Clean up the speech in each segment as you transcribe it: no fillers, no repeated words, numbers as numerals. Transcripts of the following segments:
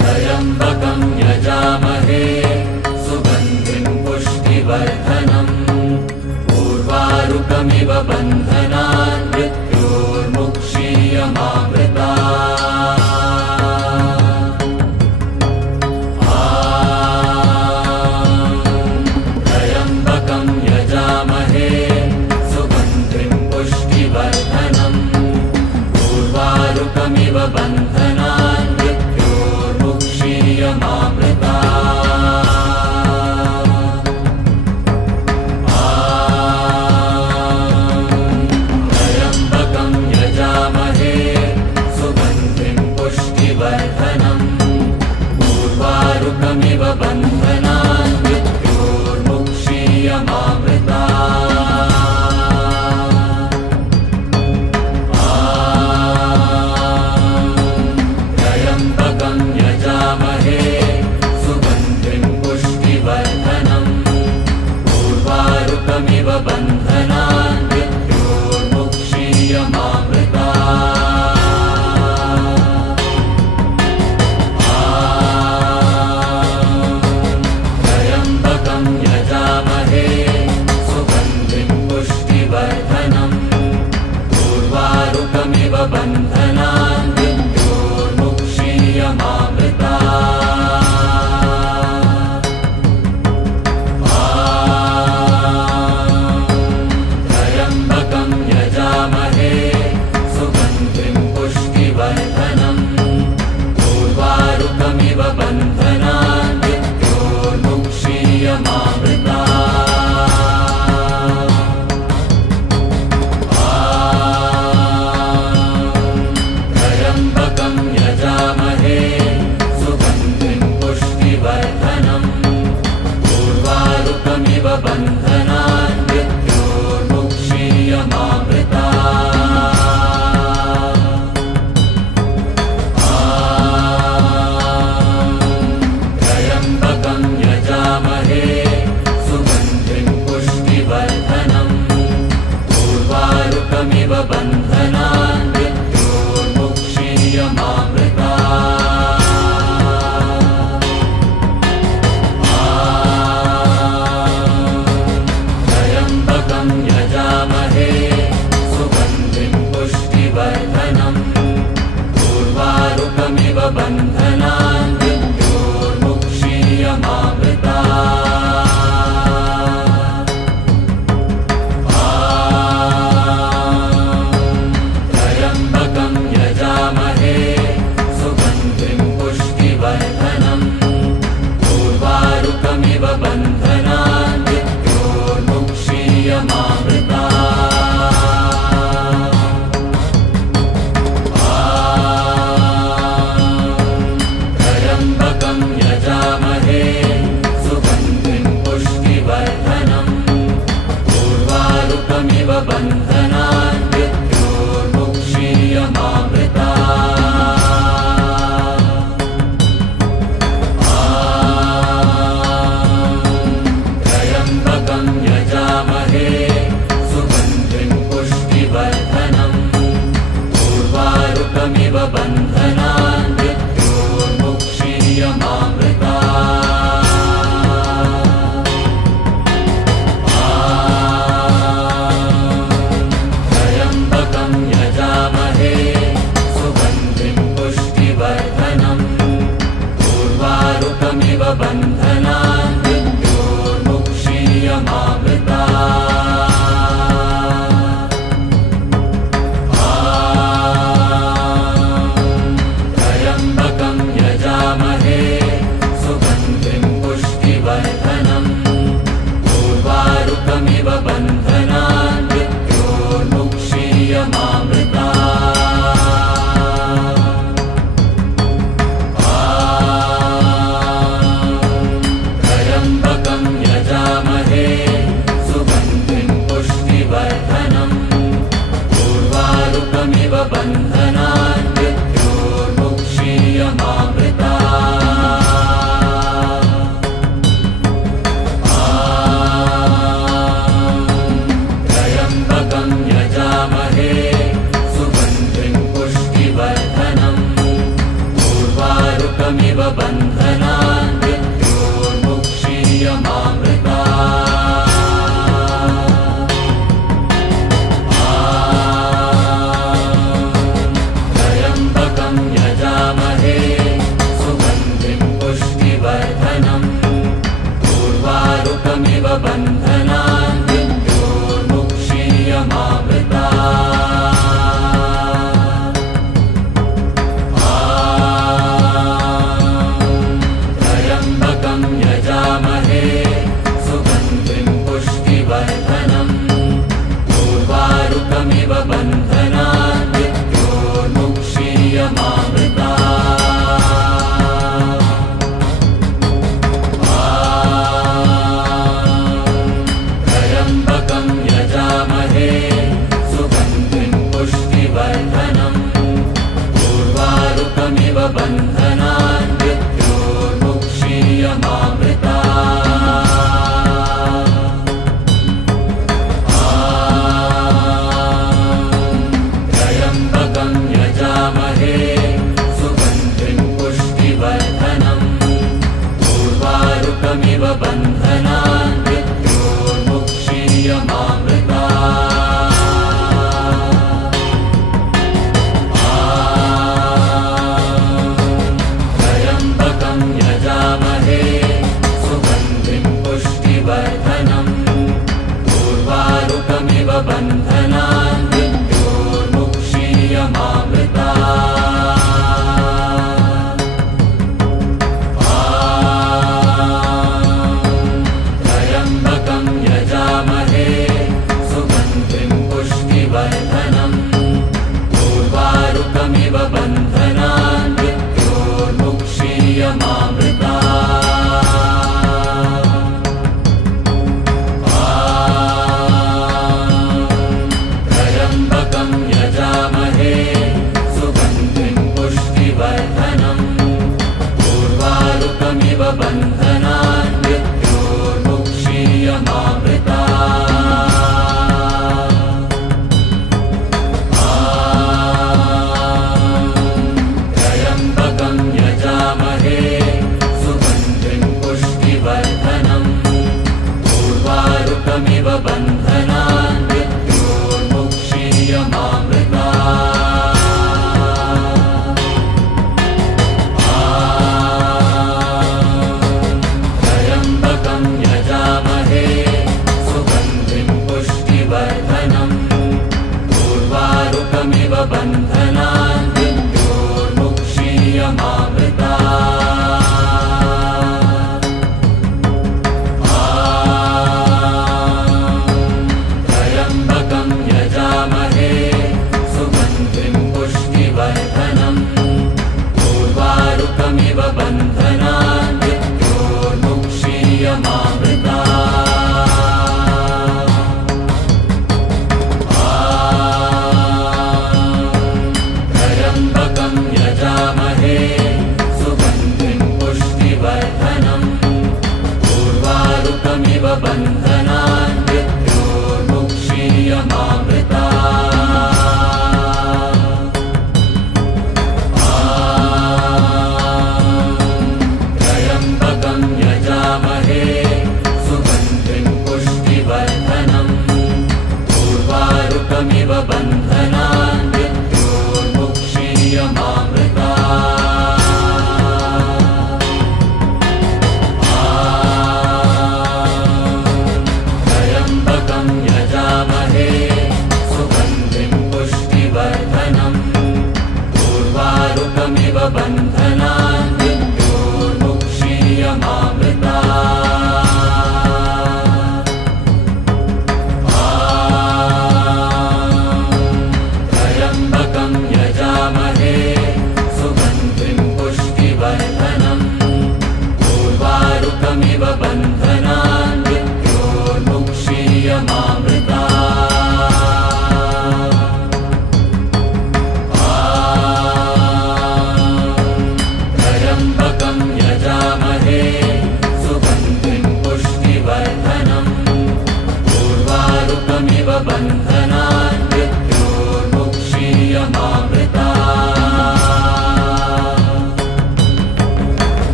त्र्यम्बकं यजामहे सुगन्धिं पुष्टिवर्धनम् उर्वारुकमिव बन्धनान् मृत्योर्मुक्षीयमामृतात्। त्र्यम्बकं यजामहे सुगन्धिं पुष्टिवर्धनम् उर्वारुकमिव बन्धनान् मृत्योर्मुक्षीयमामृतात्। त्र्यम्बकं यजामहे सुगन्धिं पुष्टिवर्धनम् उर्वारुकमिव बन्धनान् मृत्योर्मुक्षीयमामृतात्। त्र्यम्बकं यजामहे सुगन्धिं पुष्टिवर्धनम् उर्वारुकमिव बन्धनान् मृत्योर्मुक्षीयमामृतात्। त्र्यम्बकं यजामहे सुगन्धिं पुष्टिवर्धनम् उर्वारुकमिव बन्धनान् त्र्यम्बकं यजामहे सुगन्धिं पुष्टिवर्धनम् उर्वारुकमिव बन्धनान् मृत्योर्मुक्षीयमामृतात्। त्र्यम्बकं यजामहे सुगन्धिं पुष्टिवर्धनम् उर्वारुकमिव बन्धनान् मृत्योर्मुक्षीयमामृतात्। त्र्यम्बकं यजामहे सुगन्धिं पुष्टिवर्धनम् उर्वारुकमिव बन्धनान् त्र्यम्बकं यजामहे सुगन्धिं पुष्टिवर्धनम् उर्वारुकमिव बन्धनान् त्र्यम्बकं यजामहे सुगन्धिं पुष्टिवर्धनम् उर्वारुकमिव बन्धनान् त्र्यम्बकं यजामहे सुगन्धिं पुष्टिवर्धनम् उर्वारुकमिव बन्धनान् त्र्यम्बकं यजामहे सुगन्धिं पुष्टिवर्धनम् उर्वारुकमिव बन्धनान् त्र्यम्बकं यजामहे सुगन्धिं पुष्टिवर्धनम् उर्वारुकमिव बन्धनान् मृत्योर्मुक्षीयमामृतात्। बन्धनान् मृत्योर्मुक्षीयमामृतात् त्र्यम्बकं यजामहे सुगन्धिं पुष्टिवर्धनम् उर्वारुकमिव बन्धनान् मृत्योर्मुक्षीयमामृतात् त्र्यम्बकं यजामहे सुगन्धिं पुष्टिवर्धनम् उर्वारुकमिव बन्धनान् त्र्यम्बकं यजामहे सुगन्धिं पुष्टिवर्धनम् उर्वारुकमिव बन्धनान् त्र्यम्बकं यजामहे सुगन्धिं पुष्टिवर्धनम् उर्वारुकमिव बन्धनान् त्र्यम्बकं यजामहे सुगन्धिं पुष्टिवर्धनम् उर्वारुकमिव बन्धनान् त्र्यम्बकं यजामहे सुगन्धिं पुष्टिवर्धनम् उर्वारुकमिव बन्धनान् त्र्यम्बकं यजामहे सुगन्धिं पुष्टिवर्धनम् उर्वारुकमिव बन्धनान् त्र्यम्बकं यजामहे सुगन्धिं पुष्टिवर्धनम् उर्वारुकमिव बन्धनान्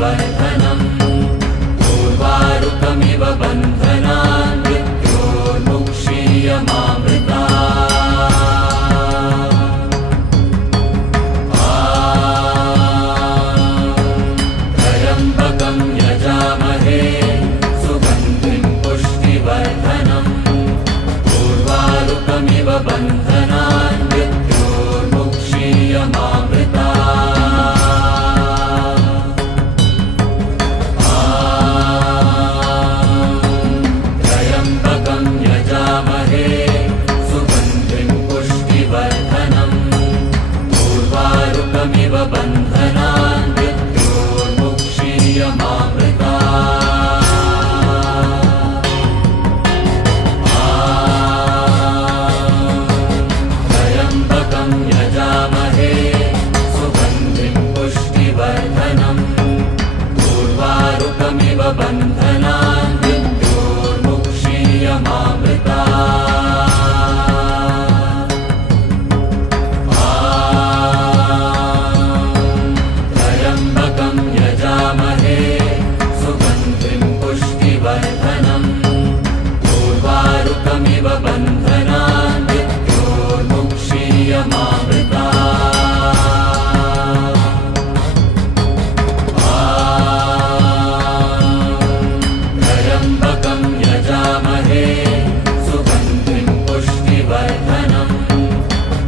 पुष्टिवर्धनम् पूर्वारुकमिव बन्धनान् मृत्योर्मुक्षीयमामृता त्र्यम्बकं यजामहे सुगन्धिं पुष्टिवर्धनम् पूर्वारुकमिव बन्धनान् मृत्योर्मुक्षीयमामृता त्र्यम्बकं यजामहे सुगन्धिं पुष्टिवर्धनम् पूर्वारुकमिव बन्धनान् मृत्योर्मुक्षीयमामृता त्र्यम्बकं यजामहे सुगन्धिं पुष्टिवर्धनम् पूर्वारुकमिव बन्धनान् मृत्योर्मुक्षीयमामृता त्र्यम्बकं यजामहे सुगन्धिं पुष्टिवर्धनम् पूर्वारुकमिव बन्धनान् मृत्योर्मुक्षीयमामृता त्र्यम्बकं यजामहे सुगन्धिं पुष्टिवर्धनम्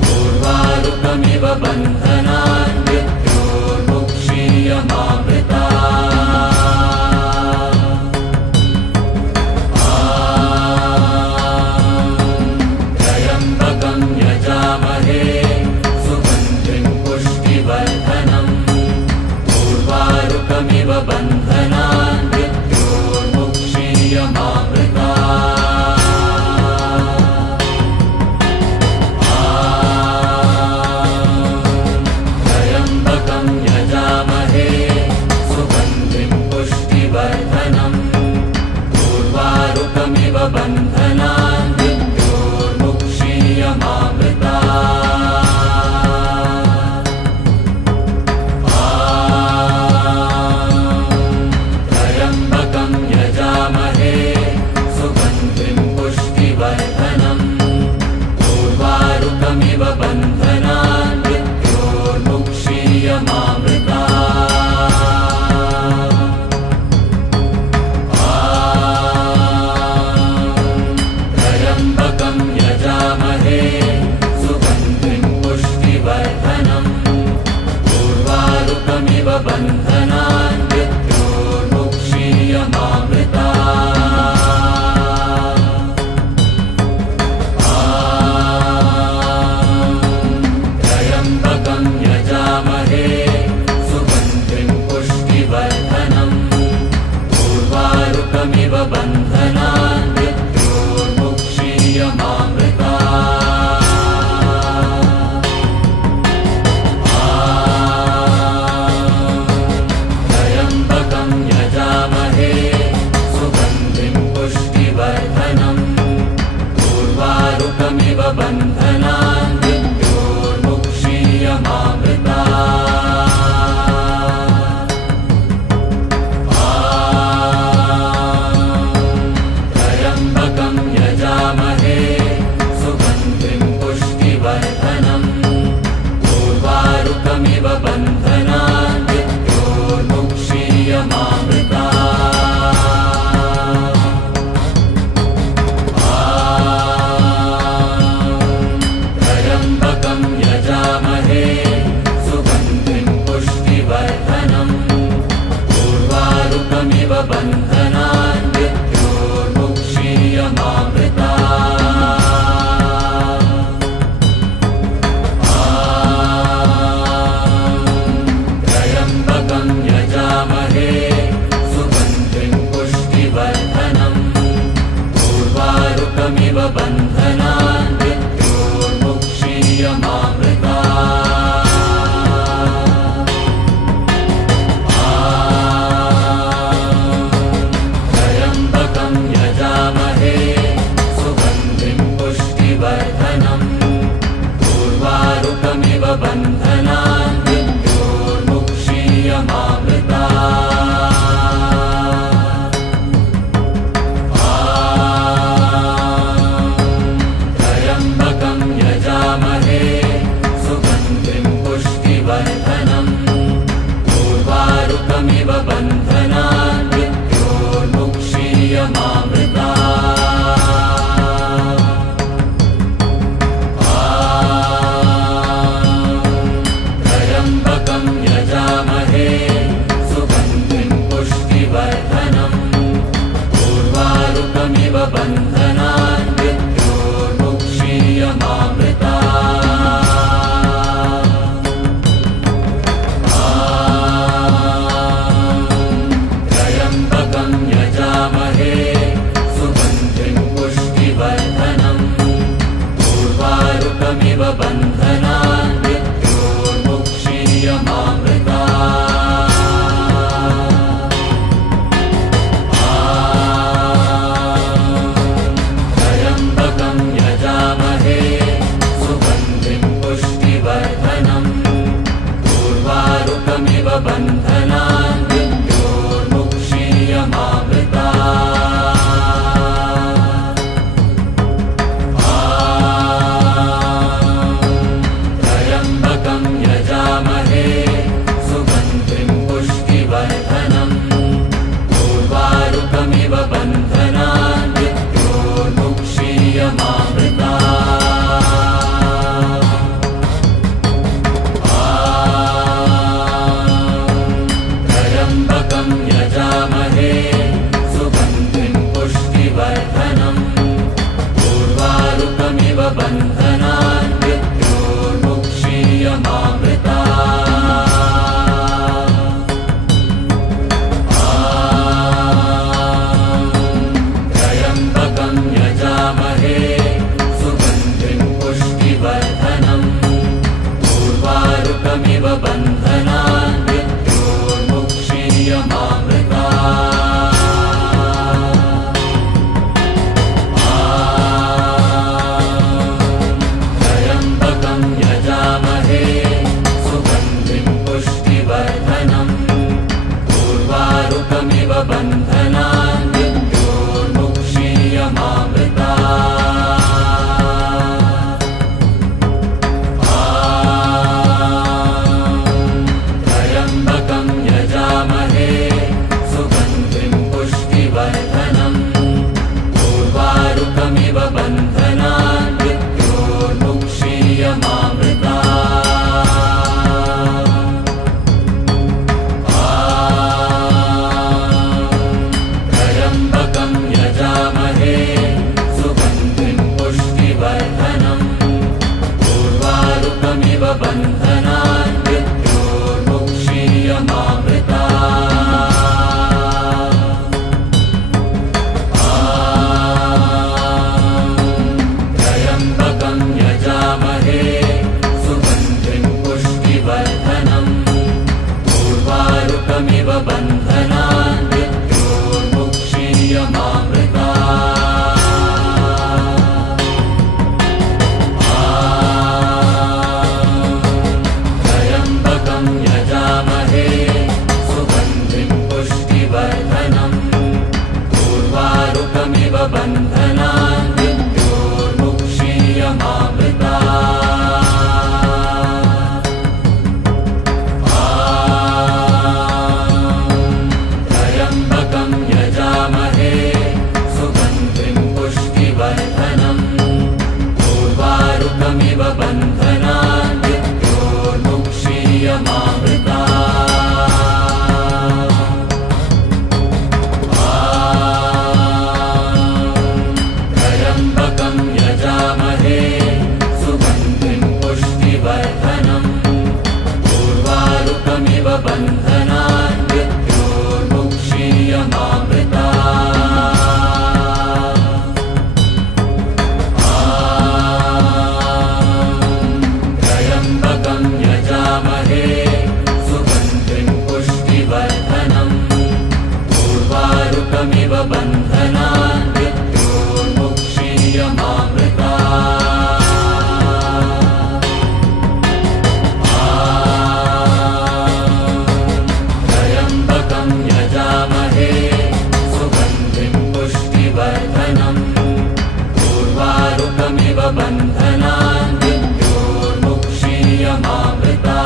पूर्वारुकमिव बन्धनान् मृत्योर्मुक्षीयमामृता त्र्यम्बकं यजामहे सुगन्धिं पुष्टिवर्धनम् पूर्वारुकमिव बन्धनान् मृत्योर्मुक्षीयमामृता त्र्यम्बकं यजामहे सुगन्धिं पुष्टिवर्धनम् पूर्वारुकमिव बन्धनान् मृत्योर्मुक्षीयमामृता त्र्यम्बकं यजामहे सुगन्धिं पुष्टिवर्धनम् पूर्वारुकमिव बन्धनान् मृत्योर्मुक्षीयमामृता त्र्यम्बकं यजामहे सुगन्धिं पुष्टिवर्धनम् पूर्वारुकमिव बन्धनान् मृत्योर्मुक्षीयमामृता त्र्यम्बकं यजामहे सुगन्धिं पुष्टिवर्धनम् पूर्वारुकमिव बन्धनान् मृत्योर्मुक्षीयमामृता त्र्यम्बकं यजामहे सुगन्धिं पुष्टिवर्धनम् पूर्वारुकमिव बन्धनान् मृत्योर्मुक्षीयमामृता त्र्यम्बकं यजामहे सुगन्धिं पुष्टिवर्धनम् पूर्वारुकमिव बन्धनान् मृत्योर्मुक्षीयमामृता त्र्यम्बकं यजामहे सुगन्धिं पुष्टिवर्धनम् पूर्वारुकमिव बन्धनान् मृत्योर्मुक्षीयमामृता त्र्यम्बकं यजामहे सुगन्धिं पुष्टिवर्धनम् पूर्वारुकमिव बन्धनान् मृत्योर्मुक्षीयमामृता बन्धनान् मृत्योर्मुक्षीयमामृता त्र्यम्बकं यजामहे सुगन्धिं पुष्टिवर्धनम् उर्वारुकमिव बन्धनान् मृत्योर्मुक्षीयमामृता त्र्यम्बकं यजामहे सुगन्धिं पुष्टिवर्धनम् उर्वारुकमिव बन्धनान् मृत्योर्मुक्षीयमामृता त्र्यम्बकं यजामहे सुगन्धिं पुष्टिवर्धनम् उर्वारुकमिव बन्धनान् मृत्योर्मुक्षीयमामृता त्र्यम्बकं यजामहे सुगन्धिं पुष्टिवर्धनम् उर्वारुकमिव बन्धनान् मृत्योर्मुक्षीयमामृता त्र्यम्बकं यजामहे सुगन्धिं पुष्टिवर्धनम् उर्वारुकमिव बन्धनान् मृत्योर्मुक्षीयमामृता त्र्यम्बकं यजामहे सुगन्धिं पुष्टिवर्धनम् उर्वारुकमिव बन्धनान् मृत्योर्मुक्षीयमामृता त्र्यम्बकं यजामहे सुगन्धिं पुष्टिवर्धनम् उर्वारुकमिव बन्धनान् मृत्योर्मुक्षीयमामृता त्र्यम्बकं यजामहे सुगन्धिं पुष्टिवर्धनम् उर्वारुकमिव बन्धनान् मृत्योर्मुक्षीयमामृता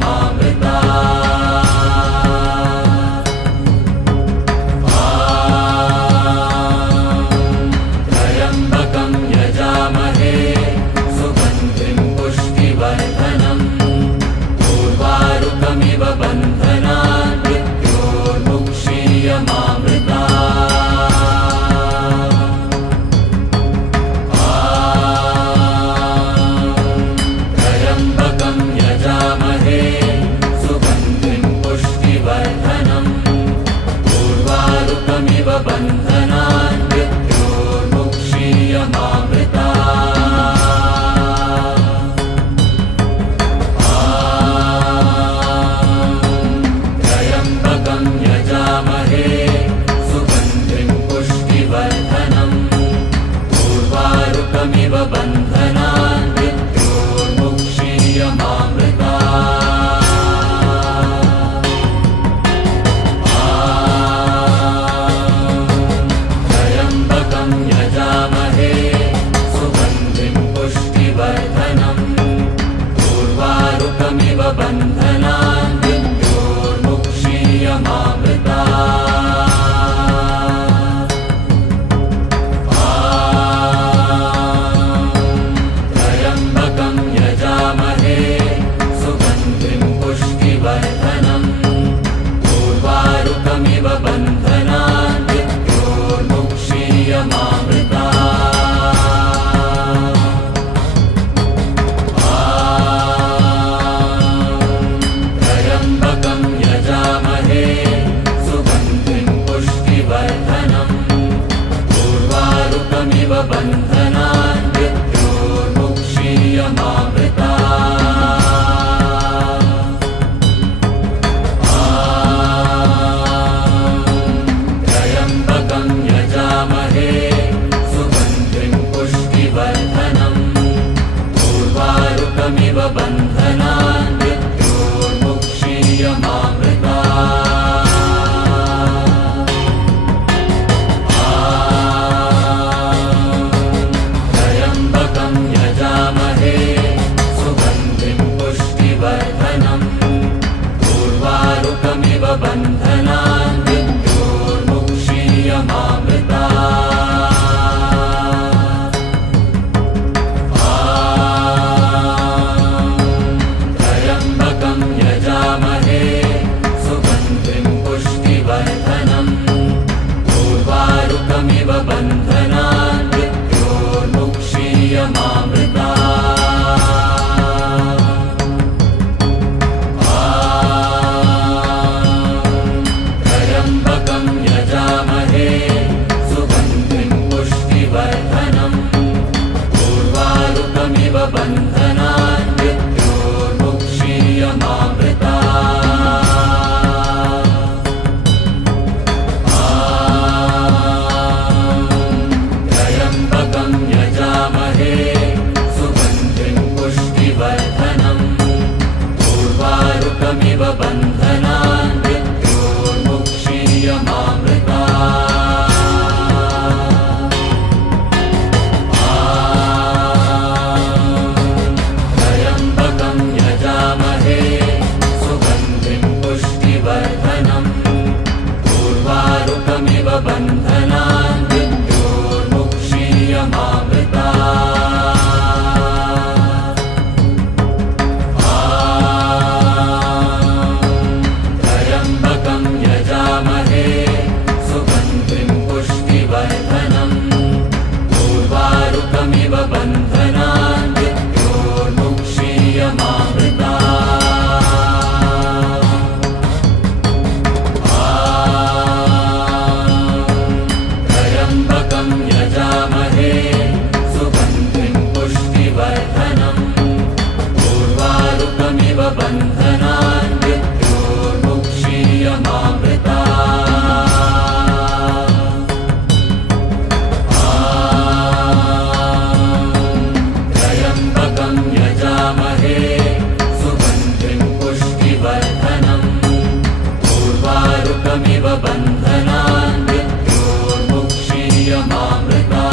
मुक्षीयमामृता त्र्यम्बकं यजामहे सुगन्धिं पुष्टिवर्धनम् उर्वारुकमिव बन्धनान् मृत्योर्मुक्षीयमामृता त्र्यम्बकं यजामहे सुगन्धिं पुष्टिवर्धनम् उर्वारुकमिव बन्धनान् मृत्योर्मुक्षीयमामृता त्र्यम्बकं यजामहे सुगन्धिं पुष्टिवर्धनम् उर्वारुकमिव बन्धनान् मृत्योर्मुक्षीयमामृता त्र्यम्बकं यजामहे सुगन्धिं पुष्टिवर्धनम् उर्वारुकमिव बन्धनान् मृत्योर्मुक्षीयमामृता त्र्यम्बकं यजामहे सुगन्धिं पुष्टिवर्धनम् उर्वारुकमिव बन्धनान् मृत्योर्मुक्षीयमामृता त्र्यम्बकं यजामहे सुगन्धिं पुष्टिवर्धनम् उर्वारुकमिव बन्धनान् मृत्योर्मुक्षीयमामृता त्र्यम्बकं यजामहे सुगन्धिं पुष्टिवर्धनम् उर्वारुकमिव बन्धनान् मृत्योर्मुक्षीयमामृता त्र्यम्बकं यजामहे सुगन्धिं पुष्टिवर्धनम् उर्वारुकमिव बन्धनान् मृत्योर्मुक्षीयमामृता त्र्यम्बकं यजामहे सुगन्धिं पुष्टिवर्धनम् उर्वारुकमिव बन्धनान् मृत्योर्मुक्षीयमामृता त्र्यम्बकं यजामहे सुगन्धिं पुष्टिवर्धनम् उर्वारुकमिव बन्धनान् मृत्योर्मुक्षीयमामृता त्र्यम्बकं यजामहे सुगन्धिं पुष्टिवर्धनम् उर्वारुकमिव बन्धनान् मृत्योर्मुक्षीयमामृता त्र्यम्बकं यजामहे सुगन्धिं पुष्टिवर्धनम् उर्वारुकमिव बन्धनान् मृत्योर्मुक्षीयमामृता त्र्यम्बकं यजामहे सुगन्धिं पुष्टिवर्धनम् उर्वारुकमिव बन्धनान् मृत्योर्मुक्षीयमामृता त्र्यम्बकं यजामहे सुगन्धिं पुष्टिवर्धनम् उर्वारुकमिव बन्धनान् मृत्योर्मुक्षीयमामृता त्र्यम्बकं यजामहे सुगन्धिं पुष्टिवर्धनम् उर्वारुकमिव बन्धनान् मृत्योर्मुक्षीयमामृता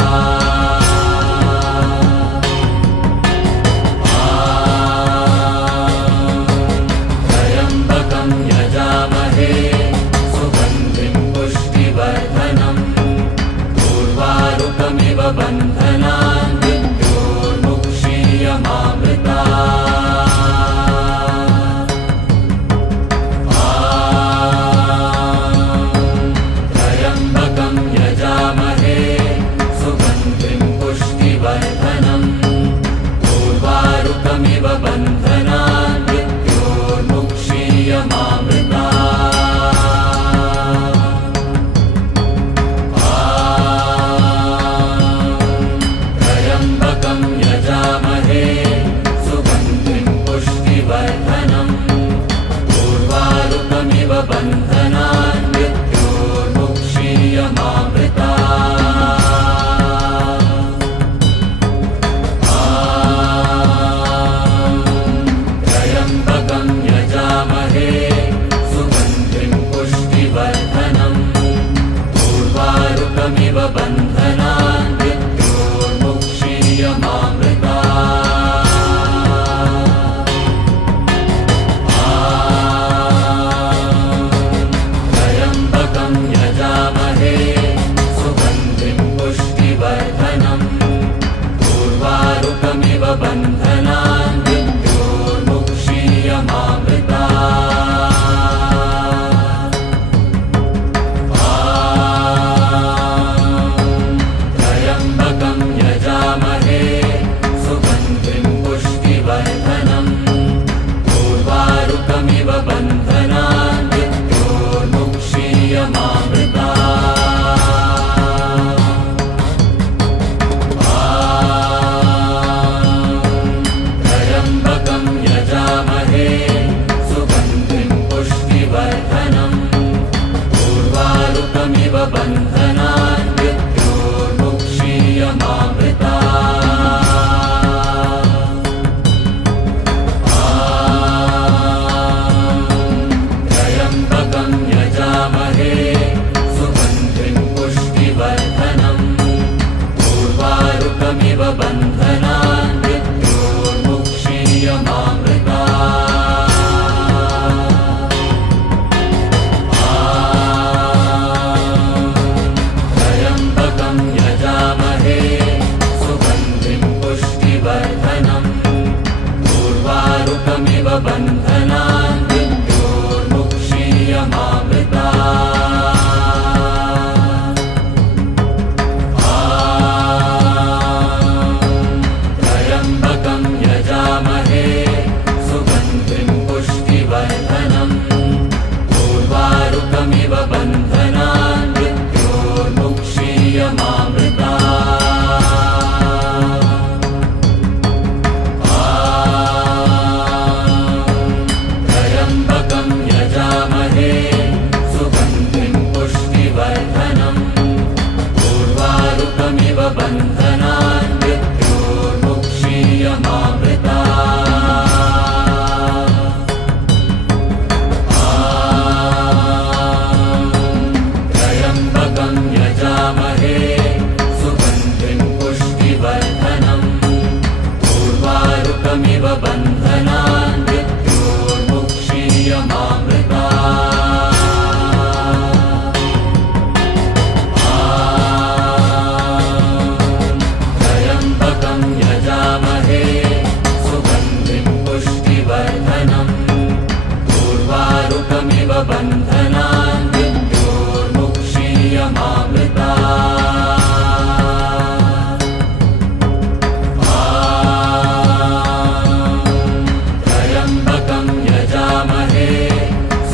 यजामहे सुगन्धिं पुष्टिवर्धनम् उर्वारुकमिव बन्धनान् त्र्यम्बकं यजामहे सुगन्धिं पुष्टिवर्धनम् उर्वारुकमिव बन्धनान् त्र्यम्बकं यजामहे सुगन्धिं पुष्टिवर्धनम् उर्वारुकमिव बन्धनान् त्र्यम्बकं यजामहे सुगन्धिं पुष्टिवर्धनम् उर्वारुकमिव बन्धनान् त्र्यम्बकं यजामहे सुगन्धिं पुष्टिवर्धनम् उर्वारुकमिव बन्धनान् त्र्यम्बकं यजामहे सुगन्धिं पुष्टिवर्धनम् उर्वारुकमिव बन्धनान् त्र्यम्बकं यजामहे सुगन्धिं पुष्टिवर्धनम् उर्वारुकमिव बन्धनान् त्र्यम्बकं यजामहे सुगन्धिं पुष्टिवर्धनम् उर्वारुकमिव बन्धनान् त्र्यम्बकं यजामहे सुगन्धिं पुष्टिवर्धनम् उर्वारुकमिव बन्धनान् त्र्यम्बकं यजामहे सुगन्धिं पुष्टिवर्धनम् उर्वारुकमिव बन्धनान् त्र्यम्बकं यजामहे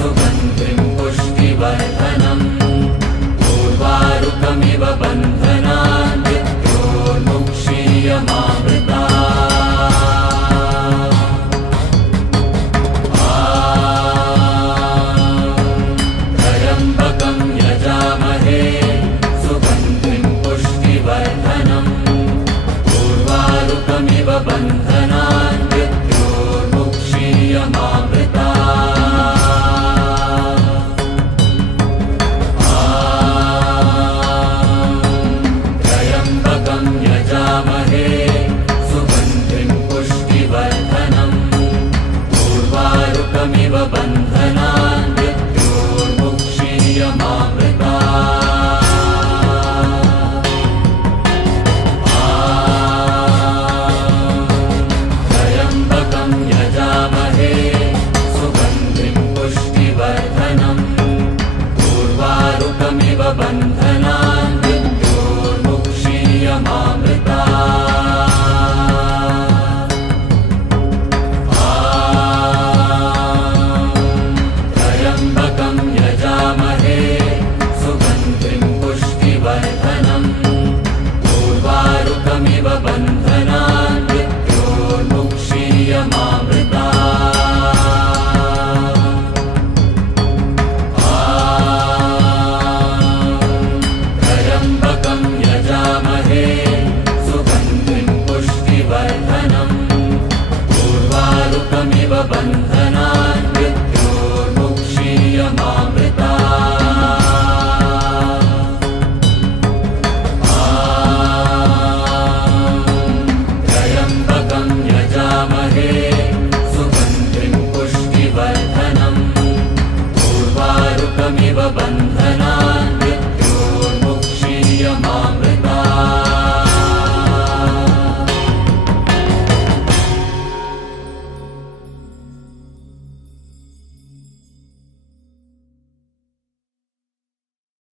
सुगन्धिं पुष्टिवर्धनम् उर्वारुकमिव बन्धनान् त्र्यम्बकं यजामहे सुगन्धिं पुष्टिवर्धनम् उर्वारुकमिव बन्धनान् त्र्यम्बकं यजामहे सुगन्धिं पुष्टिवर्धनम् उर्वारुकमिव बन्धनान् त्र्यम्बकं यजामहे सुगन्धिं पुष्टिवर्धनम् उर्वारुकमिव बन्धनान् सर्वमिव बन्धनान्